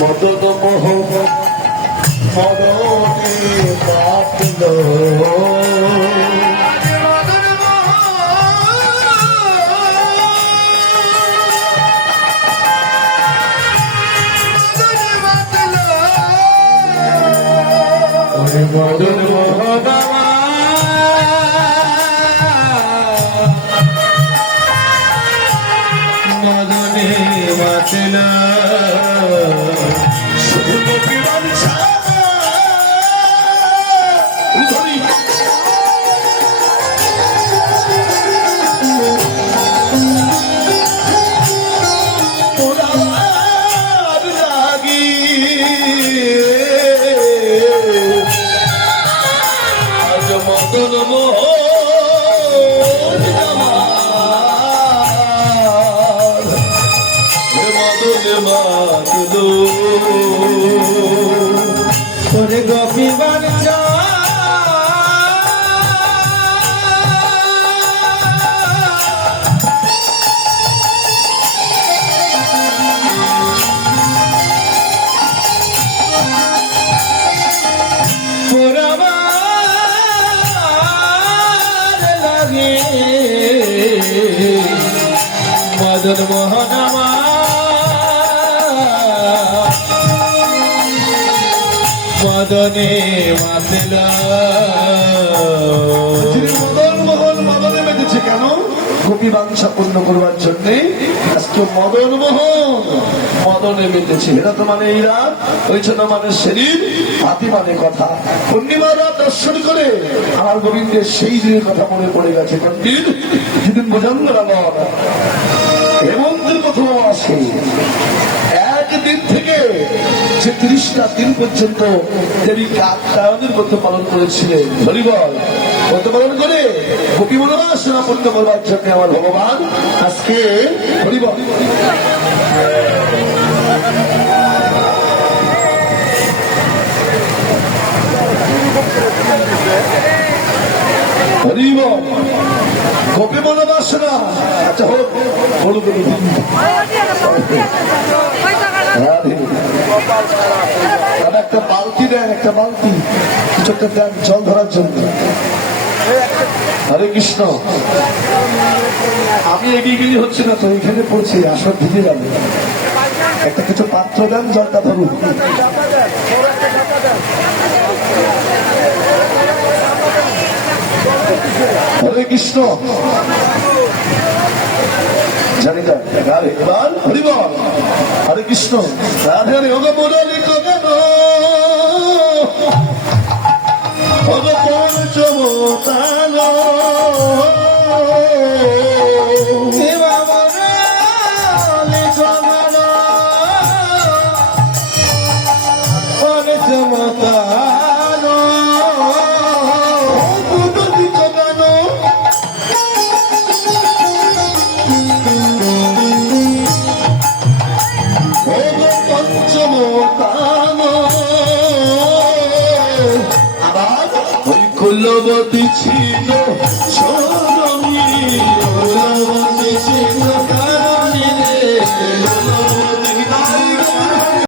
মদন মোহ মদনে মাতল মদন মোহন মদনে মাতল মদন মোহন মদন মাতলো তোরে গোপী বাঞ্ছা মদন মোহন মদনে মাতল মদন মোহন মদনে বেঁধেছে কেন? গোপী বাঞ্ছা পূর্ণ করবার জন্যে আজকে মদন মোহন মদনে বেঁধেছে। এটা তো মানে এই রাত, ওই জন্য মানে শরীর, হাতি মানে কথা। পূর্ণিমা রাত দর্শন করে আমার গোবিন্দের সেই দিনের কথা মনে পড়ে গেছে। পণ্ডিত যেদিন বোঝান হেমন্তের প্রথম আসে একদিন থেকে যে 30টা দিন পর্যন্ত দেবী কাত্যায়নের ব্রত পালন করেছিলেন। হরিবল ব্রত পালন করে গোপী মনোবাসনা পূর্ণ করবার জন্য আমার ভগবান আজকে হরিবল হরিবল গোপী মনোবাসনা। আচ্ছা হোক বলুন একটা বালতি দেন, একটা বালতি কিছু একটা দেন জল ধরার জন্য। হরে কৃষ্ণ। আমি এগিয়ে গেলে হচ্ছে না তো, এখানে পড়ছি আসর ঢুকে গেল। একটা কিছু পাত্র দেন, জলটা ধরুন। হরে কৃষ্ণ। জানি না এবার হরিবল হরে কৃষ্ণ। রাধে হরে ওগো মুরলী কেন ওগো পঞ্চমতালো পঞ্চমতালো কুলবতী ছিল